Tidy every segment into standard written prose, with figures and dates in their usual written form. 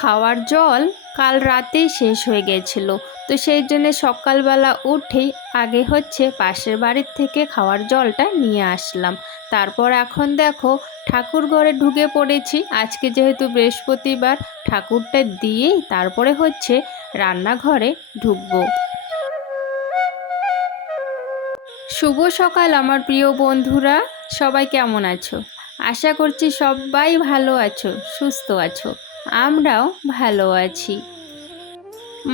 খাওয়ার জল কাল রাতেই শেষ হয়ে গেছিল। তো সেই জন্য সকালবেলা উঠেই আগে হচ্ছে পাশের বাড়ির থেকে খাওয়ার জলটা নিয়ে আসলাম। তারপর এখন দেখো ঠাকুর ঘরে ঢুকে পড়েছি। আজকে যেহেতু বৃহস্পতিবার, ঠাকুরটা দিয়েই তারপরে হচ্ছে রান্নাঘরে ঢুকবো। শুভ সকাল আমার প্রিয় বন্ধুরা, সবাই কেমন আছো? আশা করছি সবাই ভালো আছো, সুস্থ আছো। আমরাও ভালো আছি।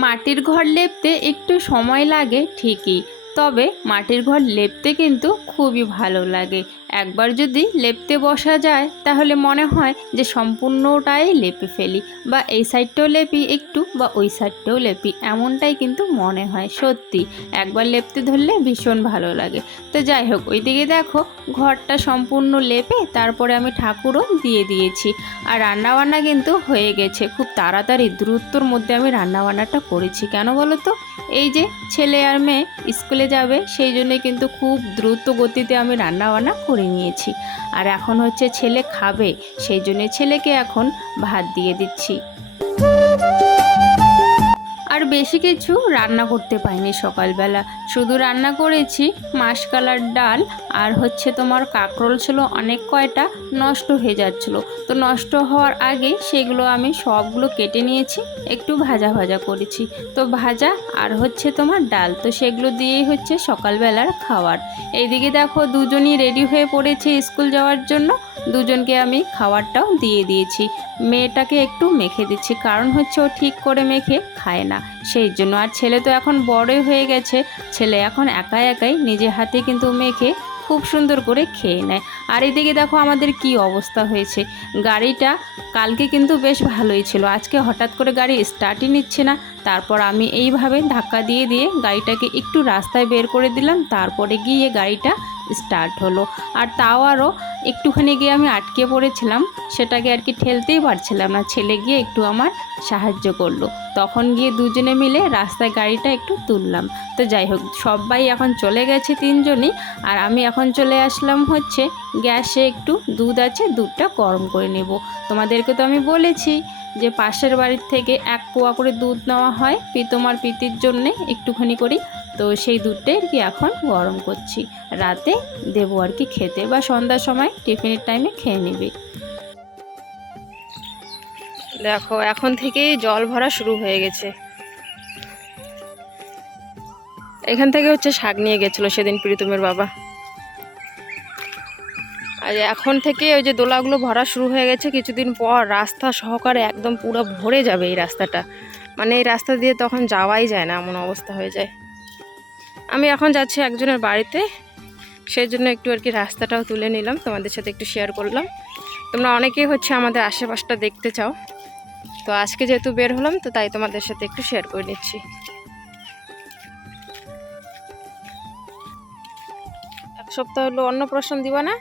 মাটির ঘর লেপতে একটু সময় লাগে ঠিকই, তবে মাটির ঘর লেপতে কিন্তু খুবই ভালো লাগে। একবার যদি লেপতে বসা যায় তাহলে মনে হয় যে সম্পূর্ণটাই লেপে ফেলি, বা এই সাইডটাও লেপি একটু, বা ওই সাইডটাও লেপি, এমনটাই কিন্তু মনে হয়। সত্যি একবার লেপতে ধরলে ভীষণ ভালো লাগে। তো যাই হোক, ওইদিকে দেখো ঘরটা সম্পূর্ণ লেপে তারপরে আমি ঠাকুরও দিয়ে দিয়েছি। আর রান্নাবান্না কিন্তু হয়ে গেছে, খুব তাড়াতাড়ি দ্রুতর মধ্যে আমি রান্নাবান্নাটা করেছি। কেন বলো তো? এই যে ছেলে আর মেয়ে স্কুলে যাবে, সেই জন্য কিন্তু খুব দ্রুত গতিতে আমি রান্নাবান্না করে নিয়েছি। আর এখন হচ্ছে ছেলে খাবে, সেই জন্য ছেলেকে এখন ভাত দিয়ে দিচ্ছি। আর বেশি কিছু রান্না করতে পারিনি সকালবেলা, শুধু রান্না করেছি মাসকলার ডাল, আর হচ্ছে তোমার কাঁকরোল ছিল অনেক কয়টা, নষ্ট হয়ে যাচ্ছিলো। তো নষ্ট হওয়ার আগে সেগুলো আমি সবগুলো কেটে নিয়েছি, একটু ভাজা ভাজা করেছি। তো ভাজা আর হচ্ছে তোমার ডাল, তো সেগুলো দিয়েই হচ্ছে সকালবেলার খাবার। এইদিকে দেখো দুজনই রেডি হয়ে পড়েছে স্কুল যাওয়ার জন্য। দুজনকে আমি খাবারটাও দিয়ে দিয়েছি। মেয়েটাকে একটু মেখে দিচ্ছি, কারণ হচ্ছে ও ঠিক করে মেখে খায় না, সেই জন্য। আর ছেলে তো এখন বড়ই হয়ে গেছে, ছেলে এখন একাই একাই নিজে হাতে কিন্তু মেখে খুব সুন্দর করে খেয়ে নেয়। আর এদিকে দেখো আমাদের কি অবস্থা হয়েছে। গাড়িটা কালকে কিন্তু বেশ ভালোই ছিল, আজকে হঠাৎ করে গাড়ি স্টার্টই নিচ্ছে না। তারপর আমি এইভাবে ধাক্কা দিয়ে দিয়ে গাড়িটাকে একটু রাস্তায় বের করে দিলাম, তারপরে গিয়ে গাড়িটা স্টার্ট হলো। আর তাও আরও একটুখানি গিয়ে আমি আটকে পড়েছিলাম, সেটাকে আর কি ঠেলতেই পারছিলাম না। ছেলে গিয়ে একটু আমার সাহায্য করলো, তখন গিয়ে দুজনে মিলে রাস্তায় গাড়িটা একটু তুললাম। তো যাই হোক, সবাই এখন চলে গেছে তিনজনই, আর আমি এখন চলে আসলাম হচ্ছে গ্যাসে একটু দুধ আছে, দুধটা গরম করে নেব। তোমাদেরকে তো আমি বলেছি যে পাশের বাড়ির থেকে 1 পোয়া করে দুধ নেওয়া হয় পিতম আর পিতির জন্যে একটুখানি করি। তো সেই দুধটাই আর কি এখন গরম করছি, রাতে দেবো আর কি খেতে, বা সন্ধ্যার সময় টিফিনের টাইমে খেয়ে নেবে। দেখো এখন থেকেই জল ভরা শুরু হয়ে গেছে। এখান থেকে হচ্ছে শাক নিয়ে গেছিলো সেদিন প্রীতমের বাবা। আর এখন থেকে ওই যে দোলাগুলো ভরা শুরু হয়ে গেছে, কিছুদিন পর রাস্তা সহকারে একদম পুরো ভরে যাবে এই রাস্তাটা। মানে এই রাস্তা দিয়ে তখন যাওয়াই যায় না, এমন অবস্থা হয়ে যায়। আমি এখন যাচ্ছি একজনের বাড়িতে, সেই জন্য একটু আর কি রাস্তাটাও তুলে নিলাম, তোমাদের সাথে একটু শেয়ার করলাম। তোমরা অনেকেই হচ্ছে আমাদের আশেপাশটা দেখতে চাও, তো আজকে যেহেতু বের হলাম তো তাই তোমাদের সাথে একটু শেয়ার করে নিচ্ছি। এক সপ্তাহ হলো অন্নপ্রাশন দিবা না?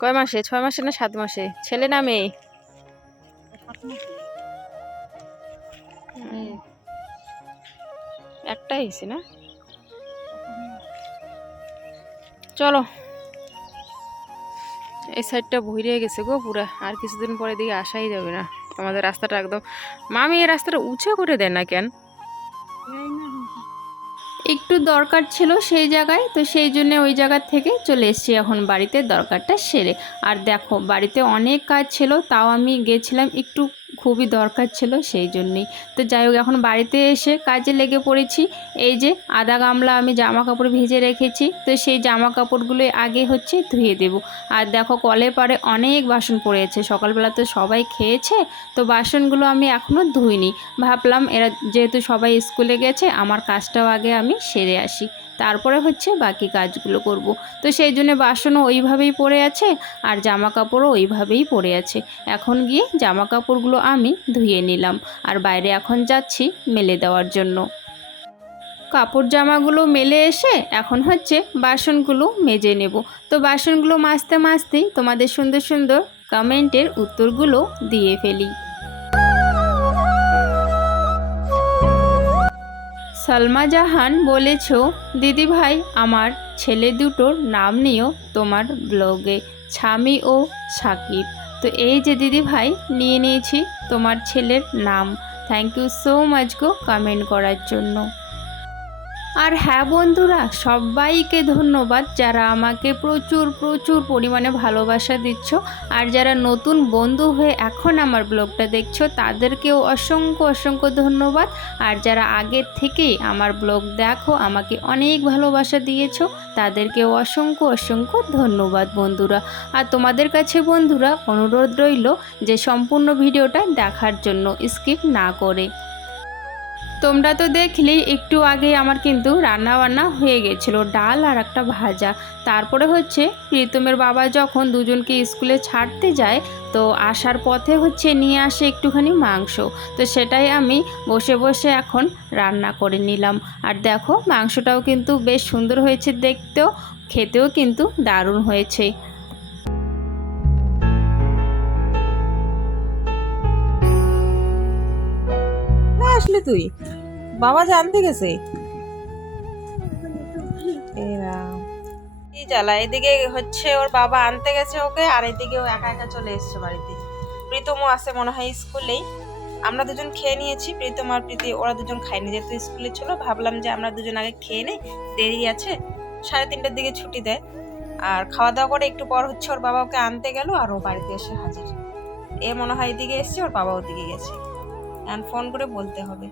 কয় মাসে? 6 মাসে না 7 মাসে? ছেলে না মেয়ে? একটাই হয়েছে না? চলো, এই সাইডটা ভরে গেছে গো পুরা, আর কিছুদিন পরে দিকে আসাই যাবে না। তোমাদের রাস্তাটা একদম, মামি এই রাস্তাটা উঁচু করে দেয় না কেন? একটু দরকার ছিল সেই জায়গায়, তো সেই জন্য ওই জায়গা থেকে চলে এসেছি এখন বাড়িতে দরকারটা সেরে। আর দেখো বাড়িতে অনেক কাজ ছিল, তাও আমি গেছিলাম একটু, খুবই দরকার ছিল সেই জন্যেই। তো যাই হোক, এখন বাড়িতে এসে কাজে লেগে পড়েছি। এই যে আধা গামলা আমি জামা কাপড় ভিজে রেখেছি, তো সেই জামা কাপড়গুলো আগে হচ্ছে ধুয়ে দেব। আর দেখো কলে পারে অনেক বাসন পড়ে আছে, সকালবেলা তো সবাই খেয়েছে, তো বাসনগুলো আমি এখনও ধুইনি। ভাবলাম এরা যেহেতু সবাই স্কুলে গেছে, আমার কাজটাও আগে আমি সেরে আসি, তারপরে হচ্ছে বাকি কাজগুলো করব। তো সেই জন্য বাসনও ওইভাবেই পড়ে আছে, আর জামা কাপড়ও ওইভাবেই পড়ে আছে। এখন গিয়ে জামা কাপড়গুলো আমি ধুয়ে নিলাম, আর বাইরে এখন যাচ্ছি মেলে দেওয়ার জন্য। কাপড় জামাগুলো মেলে এসে এখন হচ্ছে বাসনগুলো মেজে নেব। তো বাসনগুলো মাজতে মাজতেই তোমাদের সুন্দর সুন্দর কমেন্টের উত্তরগুলো দিয়ে ফেলি। সালমা জাহান বলেছ, দিদি ভাই আমার ছেলে দুটোর নাম নিও তোমার ব্লগে, ছামি ও সাকিব। তো এই যে দিদি ভাই নিয়ে নিয়েছি তোমার ছেলের নাম। থ্যাংক ইউ সো মাচ গো কমেন্ট করার জন্য। আর হ্যাঁ বন্ধুরা, সবাইকে ধন্যবাদ যারা আমাকে প্রচুর প্রচুর পরিমাণে ভালোবাসা দিচ্ছ। আর যারা নতুন বন্ধু হয়ে এখন আমার ব্লগটা দেখছো তাদেরকেও অসংখ্য অসংখ্য ধন্যবাদ। আর যারা আগের থেকেই আমার ব্লগ দেখো, আমাকে অনেক ভালোবাসা দিয়েছো, তাদেরকেও অসংখ্য অসংখ্য ধন্যবাদ বন্ধুরা। আর তোমাদের কাছে বন্ধুরা অনুরোধ রইল যে সম্পূর্ণ ভিডিওটা দেখার জন্য, স্কিপ না করে। তোমরা তো দেখলেই একটু আগে আমার কিন্তু রান্না বান্না হয়ে গেছিলো, ডাল আর একটা ভাজা। তারপরে হচ্ছে প্রীতমের বাবা যখন দুজনকে স্কুলে ছাড়তে যায়, তো আসার পথে হচ্ছে নিয়ে আসে একটুখানি মাংস। তো সেটাই আমি বসে বসে এখন রান্না করে নিলাম। আর দেখো মাংসটাও কিন্তু বেশ সুন্দর হয়েছে দেখতেও, খেতেও কিন্তু দারুণ হয়েছে। আসলে তুই বাবা জানতে গেছে কি জ্বালা। এদিকে হচ্ছে ওর বাবা আনতে গেছে ওকে, আর এদিকে ও একা একা চলে এসছে বাড়িতে। প্রীতমও আছে মনে হয় স্কুলেই। আমরা দুজন খেয়ে নিয়েছি, প্রীতম আর প্রীতি ওরা দুজন খায়নি, যেহেতু স্কুলে ছিল। ভাবলাম যে আমরা দুজন আগে খেয়ে নেই, দেরি আছে, 3:30টার দিকে ছুটি দেয়। আর খাওয়া দাওয়া করে একটু পর হচ্ছে ওর বাবা ওকে আনতে গেল, আর ও বাড়িতে এসে হাজির। এ মনে হয় এদিকে এসছে, ওর বাবা ওদিকে গেছে। এখন ফোন করে বলতে হবে।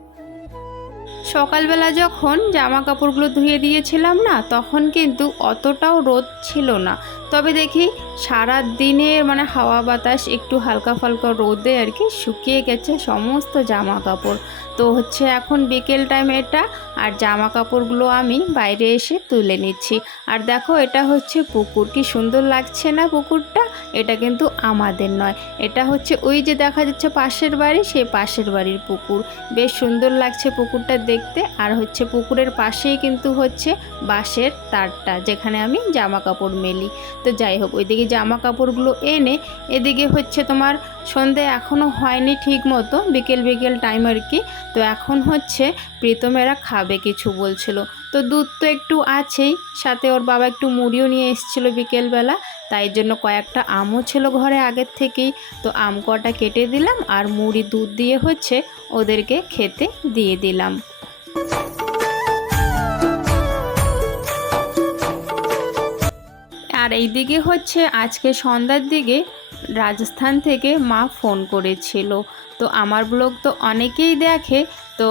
সকালবেলা যখন জামা কাপড়গুলো ধুয়ে দিয়েছিলাম না, তখন কিন্তু অতটাও রোদ ছিল না। তবে দেখি সারা দিনের মানে হাওয়া বাতাস একটু হালকা ফালকা রোদে আর কি শুকিয়ে গেছে সমস্ত জামা কাপড়। তো হচ্ছে এখন বিকেল টাইম এটা, আর জামা কাপড়গুলো আমি বাইরে এসে তুলে নিচ্ছি। আর দেখো এটা হচ্ছে পুকুর, কি সুন্দর লাগছে না পুকুরটা? এটা কিন্তু আমাদের নয়, এটা হচ্ছে ওই যে দেখা যাচ্ছে পাশের বাড়ি, সেই পাশের বাড়ির পুকুর। বেশ সুন্দর লাগছে পুকুরটা দেখতে। আর হচ্ছে পুকুরের পাশেই কিন্তু হচ্ছে বাঁশের তারটা, যেখানে আমি জামা কাপড় মেলি। তো যাই হোক, ওইদিকে জামা কাপড়গুলো এনে এদিকে হচ্ছে তোমার সন্ধে এখনও হয়নি ঠিক মতো, বিকেল বিকেল টাইম আর কি। তো এখন হচ্ছে প্রীতমেরা খাবে কিছু বলছিল, তো দুধ তো একটু আছেই, সাথে ওর বাবা একটু মুড়িও নিয়ে এসেছিলো বিকেলবেলা। তাই জন্য কয়েকটা আমও ছিল ঘরে আগের থেকেই, তো আম কটা কেটে দিলাম আর মুড়ি দুধ দিয়ে হচ্ছে ওদেরকে খেতে দিয়ে দিলাম। আর এইদিকে হচ্ছে আজকে সন্ধ্যার দিকে রাজস্থান থেকে মা ফোন করেছিল। তো আমার ব্লগ তো অনেকেই দেখে, তো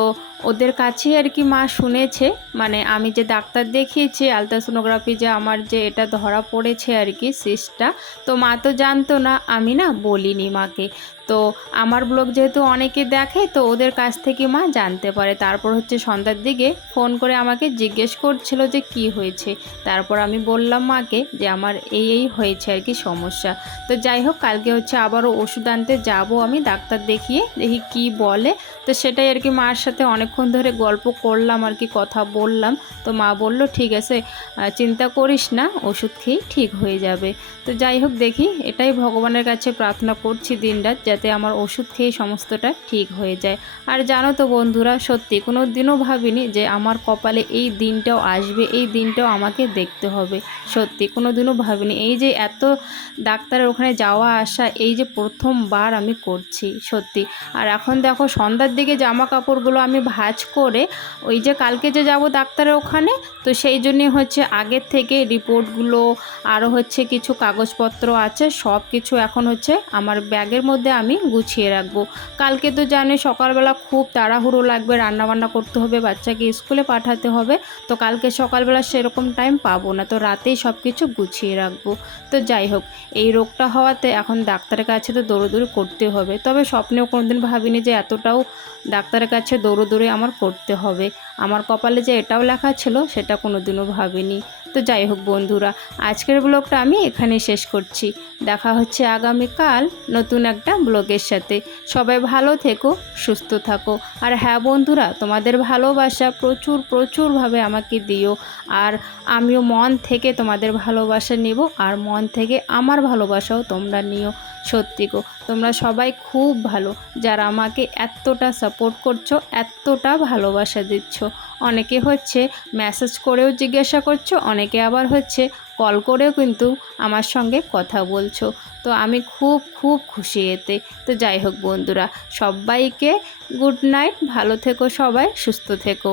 ওদের কাছেই আর কি মা শুনেছে, মানে আমি যে ডাক্তার দেখিয়েছি আলট্রাসোনোগ্রাফি, যে আমার যে এটা ধরা পড়েছে আর কি সিস্টটা, তো মা তো জানতো না, আমি না বলিনি মাকে। তো আমার ব্লগ যেহেতু অনেকে দেখে, তো ওদের কাছ থেকে মা জানতে পারে। তারপর হচ্ছে সন্ধ্যার দিকে ফোন করে আমাকে জিজ্ঞেস করছিল যে কি হয়েছে। তারপর আমি বললাম মাকে যে আমার এই হয়েছে আর কি সমস্যা। তো যাই হোক, কালকে হচ্ছে আবারও ওষুধ আনতে যাব আমি, ডাক্তার দেখিয়ে দেখি কি বলে। তো সেটাই আর কি মার সাথে অনেকক্ষণ ধরে গল্প করলাম আর কি, কথা বললাম। তো মা বলল ঠিক আছে, চিন্তা করিস না, ওষুধ খেয়ে ঠিক হয়ে যাবে। তো যাই হোক, দেখি এটাই ভগবানের কাছে প্রার্থনা করছি দিনরাত, যাতে আমার ওষুধ খেয়ে সমস্তটা ঠিক হয়ে যায়। আর জানো তো বন্ধুরা, সত্যি কোনো দিনও ভাবিনি যে আমার কপালে এই দিনটাও আসবে, এই দিনটাও আমাকে দেখতে হবে। সত্যি কোনো দিনও ভাবিনি। এই যে এত ডাক্তারের ওখানে যাওয়া আসা, এই যে প্রথমবার আমি করছি সত্যি। আর এখন দেখো সন্ধ্যার দিকে জামা কাপড়গুলো আমি ভাঁজ করে, ওই যে কালকে যে যাব ডাক্তারের ওখানে, তো সেই জন্যে হচ্ছে আগের থেকে রিপোর্টগুলো আরও হচ্ছে কিছু কাগজপত্র আছে, সব কিছু এখন হচ্ছে আমার ব্যাগের মধ্যে আমি গুছিয়ে রাখবো। কালকে তো জানি সকালবেলা খুব তাড়াহুড়ো লাগবে, রান্নাবান্না করতে হবে, বাচ্চাকে স্কুলে পাঠাতে হবে। তো কালকে সকালবেলা সেরকম টাইম পাবো না, তো রাতেই সব কিছু গুছিয়ে রাখবো। তো যাই হোক, এই রোগটা হওয়াতে এখন ডাক্তারের কাছে তো দৌড়োদৌড়ি করতে হবে। তবে স্বপ্নেও কোনোদিন ভাবিনি যে এতটাও ডাক্তারের কাছে দৌড়োদৌড়ি আমার করতে হবে। আমার কপালে যে এটাও লেখা ছিল সেটা কোনোদিনও ভাবিনি। তো যাই হোক বন্ধুরা, আজকের ব্লগটা আমি এখানেই শেষ করছি। দেখা হচ্ছে আগামীকাল নতুন একটা ব্লগের সাথে। সবাই ভালো থেকো, সুস্থ থাকো। আর হ্যাঁ বন্ধুরা, তোমাদের ভালোবাসা প্রচুর প্রচুরভাবে আমাকে দিও। আর আমিও মন থেকে তোমাদের ভালোবাসা নেব, আর মন থেকে আমার ভালোবাসাও তোমরা নিও। সত্যি গো। তোমরা সবাই খুব ভালো, যারা আমাকে এতটা সাপোর্ট করছো, এতটা ভালোবাসা দিচ্ছ। অনেকে হচ্ছে মেসেজ করেও জিজ্ঞাসা করছো, অনেকে আবার হচ্ছে কল করেও কিন্তু আমার সঙ্গে কথা বলছো। তো আমি খুব খুব খুশি এতে। তো যাই হোক বন্ধুরা, সবাইকে গুড নাইট, ভালো থেকো, সবাই সুস্থ থেকো।